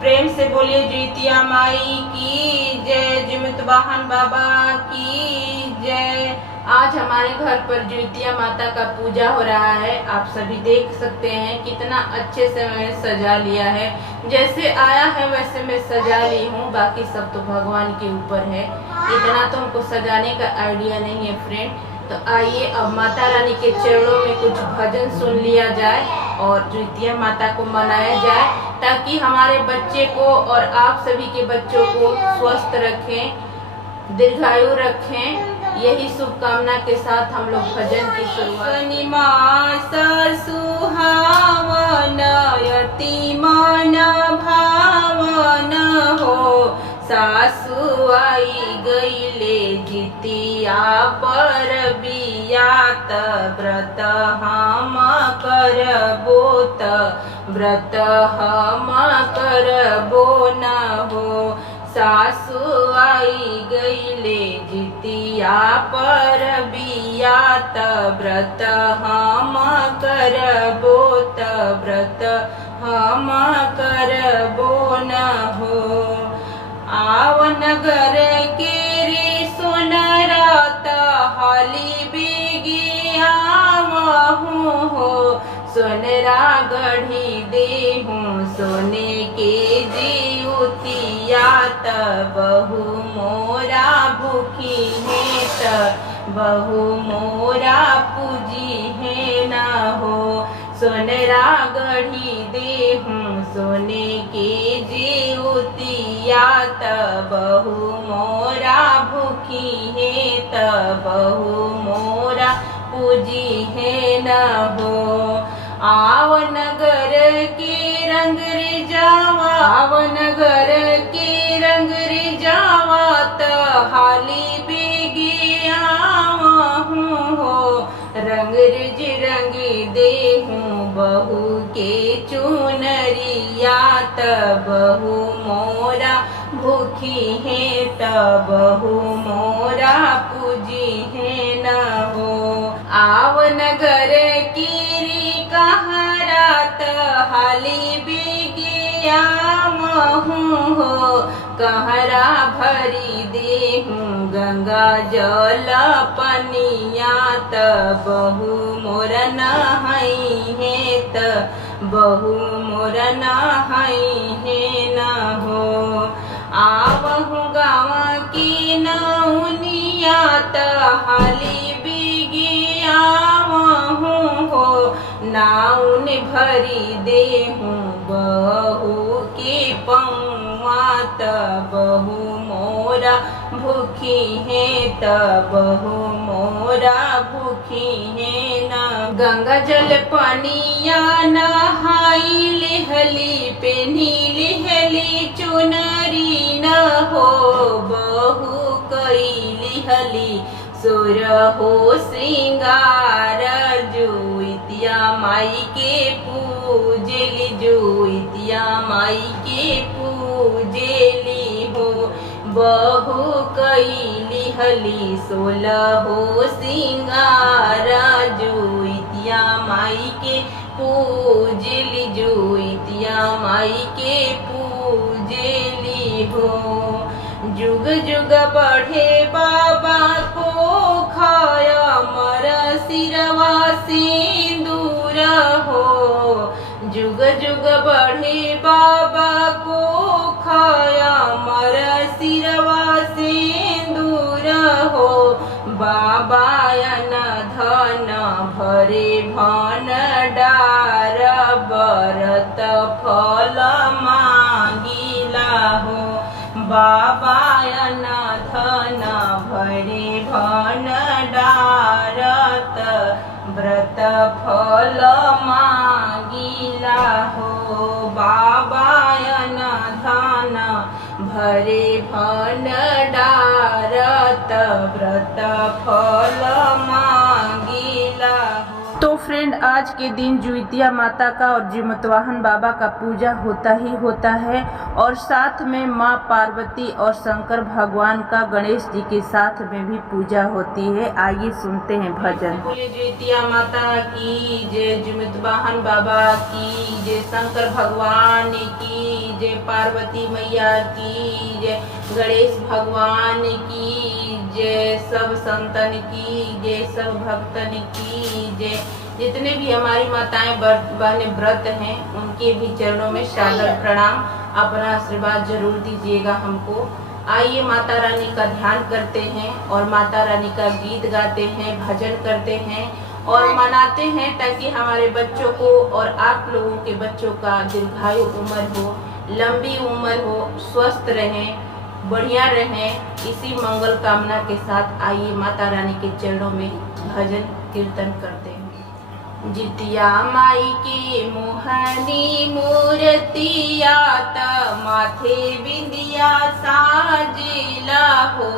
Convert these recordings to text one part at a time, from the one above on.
प्रेम से बोलिए ज्योतिया माई की जय, जिमित वाहन बाबा की जय। आज हमारे घर पर ज्योतिया माता का पूजा हो रहा है। आप सभी देख सकते हैं कितना अच्छे से मैंने सजा लिया है। जैसे आया है वैसे मैं सजा ली हूँ, बाकी सब तो भगवान के ऊपर है। इतना तो हमको सजाने का आइडिया नहीं है फ्रेंड। तो आइए अब माता रानी के चरणों में कुछ भजन सुन लिया जाए और ज्योतिया माता को मनाया जाए, ताकि हमारे बच्चे को और आप सभी के बच्चों को स्वस्थ रखें, दीर्घायु रखें। यही शुभकामना के साथ हम लोग भजन की शुरुआत। सुहावन अति मन भावन हो, सासु आई गईले जितिया पर बियात, व्रत हम करबो त व्रत हम करबो न हो। सासु आई गईले जितिया पर बियात, व्रत हम करबो त व्रत हम करबो न हो। आव नगर के रे सोनरात हाली बेगी आवहूँ हो, सोनरा गढ़ी देहूँ सोने के जिउतियात, बहु मोरा भूखी है त बहु मोरा पूजी है न हो। सोनरा गढ़ी देहूँ सोने के जिउतियात, बहु मोरा भूखी है त बहु मोरा पूजी है न हो। आव नगर के रंग रे जावा, आव नगर के रंग रे जावा त हाली बेगी आवहूँ हो। रंग रिज रंग देहूँ बहू के चुनरिया त बहु मोरा भूखी है त बहु मोरा पूजी है न हो। आव नगर की कहरा त हाली बेगी आवहूँ हो, कहरा भरी देहूँ गंगा जल पनिया त बहु मोर नहाई है त बहु मोर नहाई है न हो। आवहूँ गाँव की नौनिया त हाली बेगी आवहूँ हो, नाउन भरी देहूँ बहू के पौआ त बहु मोरा भूखी है त बहु मोरा भूखी है न। गंगा जल पनिया नहाई लेहली पेन्ही लेहली चुनरी न हो, बहु कई लेहली सुर हो श्रृंगार, ज्योतिया माई के पूजली ज्योतिया माई के पूजली हो। बहु कैली हली 16 हो श्रृंगार, ज्योतिया माई के पूजली ज्योतिया माई के पूजली हो। जुग जुग बढ़े बाबा को खाया मर सिरवा सिंदूर हो, जुग जुग बढ़े बाबा को खाया मर सिरवा सिंदूर हो। बाबा न धन भरे भंडार, बरत फल मांगिला हो। बाबा न धन भरे भंडार, व्रत फल मांगिला हो। बाबा न धन भरे भंडार, व्रत फल मांगिला हो। तो फ्रेंड, आज के दिन ज्योतिया माता का और जिमतवाहन बाबा का पूजा होता ही होता है, और साथ में माँ पार्वती और शंकर भगवान का गणेश जी के साथ में भी पूजा होती है। आइए सुनते हैं भजन। बोले ज्योतिया माता की जय, जिमतवाहन बाबा की जय, शंकर भगवान की जय, पार्वती मैया की जय, गणेश भगवान की जय, सब संतन की जय, सब भक्तन की जय। जितने भी हमारी माताएं बहने व्रत हैं उनके भी चरणों में सादर प्रणाम। अपना आशीर्वाद जरूर दीजिएगा हमको। आइए माता रानी का ध्यान करते हैं और माता रानी का गीत गाते हैं, भजन करते हैं और मनाते हैं, ताकि हमारे बच्चों को और आप लोगों के बच्चों का दीर्घायु उम्र हो, लंबी उम्र हो, स्वस्थ रहें, बढ़िया रहें। इसी मंगल कामना के साथ आइए माता रानी के चरणों में भजन कीर्तन करते हैं। जितिया माई की मोहनी मूर्तिया त माथे बिंदिया साजिला हो।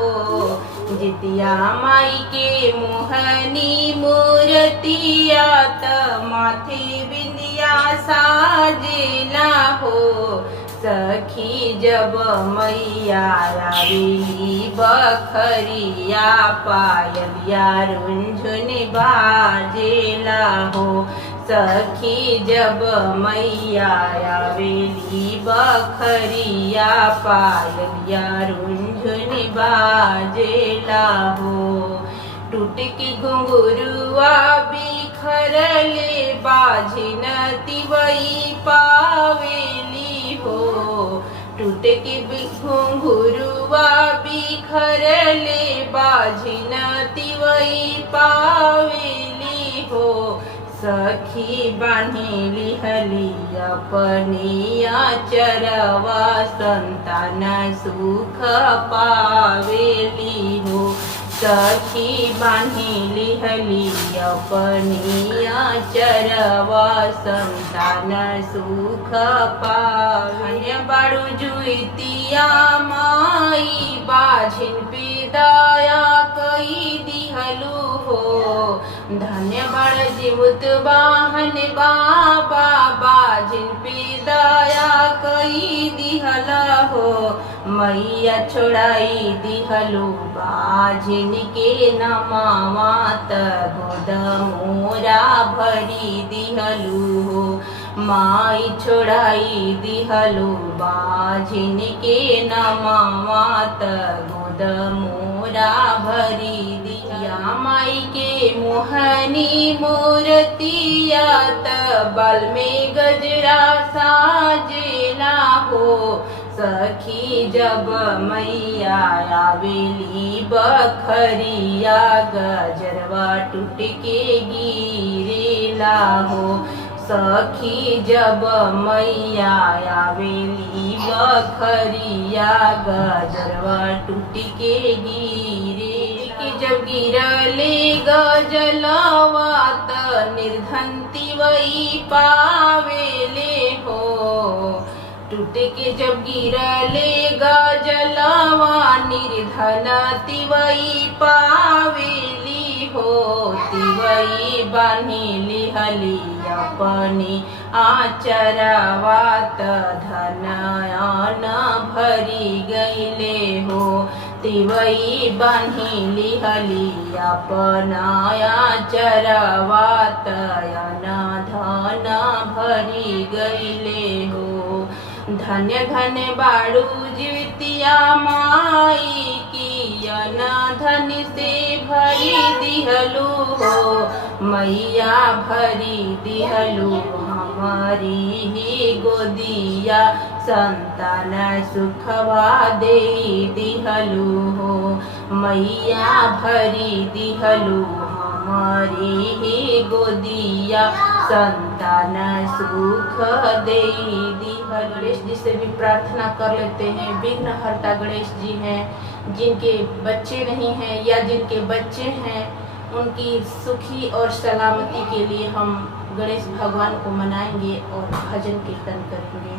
जितिया माई के मोहनी मूर्तिया त माथे बिंदिया साजिला हो। सखी जब मैया आवेली बखरिया पायलिया रुंझुन बाजेला हो। सखी जब मैया आवेली बखरिया पायलिया रुंझुन बाजेला हो। टूट की घुंघरुआ बिखरले बाझिन तिवई पावेली हो। टूट की घुंघरुआ बिखरले बाझिन तिवई पावेली हो। सखी बान्हेली हली अपनिया चरवा संतान सुख पावेली हो। सखी बान्हेली हली अपनिया चरवा संतान सुख पावे। बाड़ू जुइतिया माई बाझिन पिदाया कई दिहलू हो। धन्य बड़ जीवत बाहन बाबा बाझिन पिदाया कई दिहला हो। मैया छोड़ाई दिहलू बाझिन के नमावा त गोद मोरा भरी दिहलू हो। माई छोड़ाई दिहलू बाझिन के नमावा त गोद मोरा भरी दिया। माई के मोहनी मूर्तिया त बल में गजरा साजेला हो। सखी जब मैया आवेली बखरिया गजरवा टूट के गिरेला हो। सखी जब मैया आवेली बखरिया गजरवा टूट के गिरे। जब गिरले गजलवा त निर्धन तिवई पावेले हो। टूट के जब गिरले गजलवा निर्धन तिवई पावेली हो। तिवई बान्हेली हली अपनी आचरवा त धनयन भरी गईले हो। तिवई बान्हेली हली अपनाया चरवा तयन धन भरी गईले हो। धन्य धन्य बाड़ू जीवितिया माई कियन धन से भरी दिहलू हो। मैया भरी दिहलू हमारी ही गोदिया संतान सुखवा दे दिहलू हो। मैया भरी दिहलू हमारी ही गोदिया संतान सुख दे दिहलू। गणेश जी से भी प्रार्थना कर लेते हैं। विघ्नहर्ता गणेश जी हैं, जिनके बच्चे नहीं हैं या जिनके बच्चे हैं उनकी सुखी और सलामती के लिए हम गणेश भगवान को मनाएंगे और भजन कीर्तन करेंगे।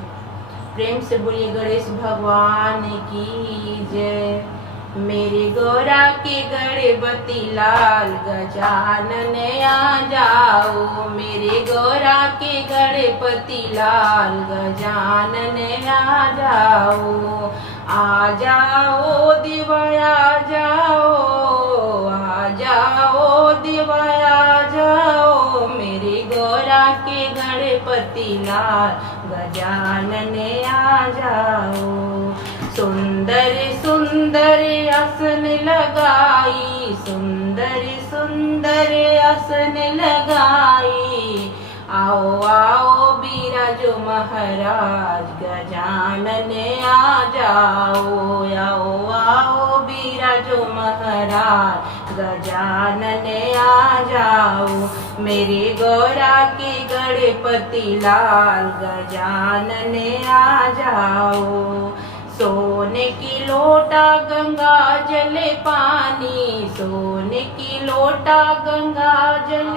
प्रेम से बोलिए गणेश भगवान की जय। मेरे गौरा के गणपति लाल गजानन आ जाओ। मेरे गौरा के गणपति लाल गजानन आ जाओ। आ जाओ दिवाया जाओ, आ जाओ दिवाया जाओ। मेरे गौरा के गणपति लाल गजा गजानन आ जाओ। सुंदर सुंदर आसन लगाई, सुंदर सुंदर आसन लगाई, आओ आओ बिराजो महाराज गजानन आ जाओ। आओ आओ बिराजो महाराज गजानन आ जाओ। मेरे गौरा के गणपति लाल गजानन आ जाओ। सोने की लोटा गंगा जल पानी, सोने की लोटा गंगा जल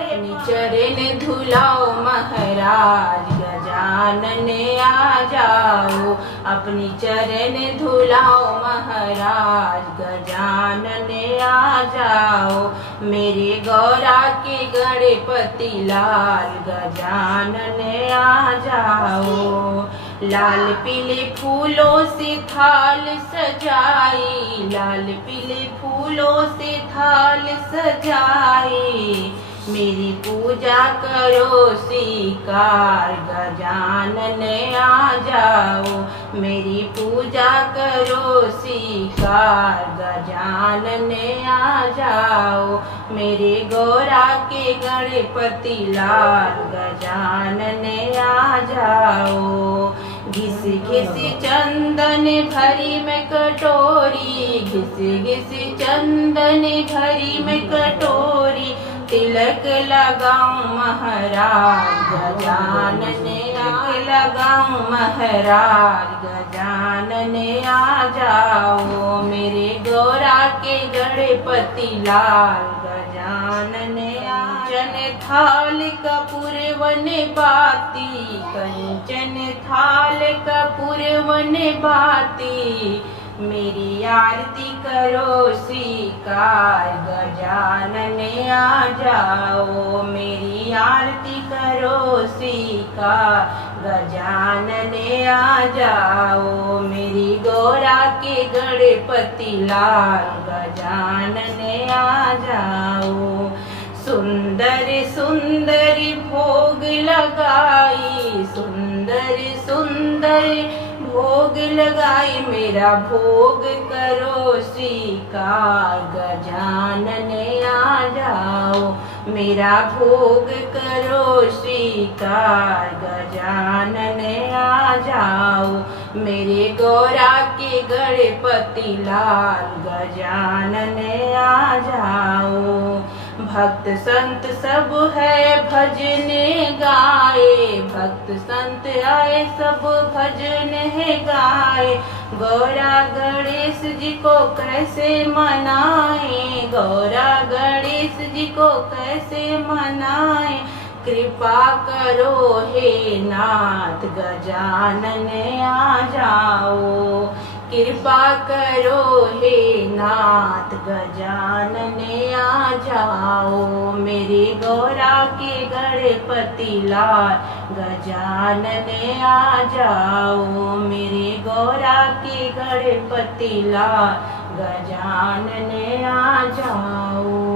चरण धुलाओ महाराज गजानन आ जाओ। अपनी चरण धुलाओ महाराज गजानन आ जाओ। मेरे गौरा के गणपति लाल गजानन आ जाओ। लाल पीले फूलों से थाल सजाई, लाल पीले फूलों से थाल सजाई, मेरी पूजा करो स्वीकार गजानन आ जाओ। मेरी पूजा करो स्वीकार गजानन आ जाओ। मेरे गौरा के गणपति लाल गजानन आ जाओ। घिस घिस चंदन भरी में कटोरी, घिस घिस चंदन भरी में कटोरी, तिलक लगाऊं महाराज गजानन, तिलक लगाऊं महाराज गजानन आ जाओ। मेरे गौरा के गणपति लाल गजानन आ। कंचन थाल कपूर वन बाती, कंचन थाल कपूर वन बाती, मेरी आरती करो स्वीकार गजानन आ जाओ। मेरी आरती करो स्वीकार गजानन आ जाओ। मेरी गौरा के गणपति लाल गजानन आ जाओ। सुंदर सुंदर भोग लगाई, सुंदर सुंदर भोग लगाई, मेरा भोग करो स्वीकार गजानन आ जाओ। मेरा भोग करो स्वीकार गजानन आ जाओ। मेरे गौरा के गणपति लाल गजानन आ जाओ। भक्त संत सब है भजन गाए, भक्त संत आए सब भजन है गाए। गौरा गणेश जी को कैसे मनाए, गौरा गणेश जी को कैसे मनाए, कृपा करो हे नाथ गजानन आ जाओ। कृपा करो हे नाथ गजानन आ जाओ। मेरे गौरा के गणपति लाल गजानन आ जाओ। मेरे गौरा के गणपति लाल गजानन आ जाओ।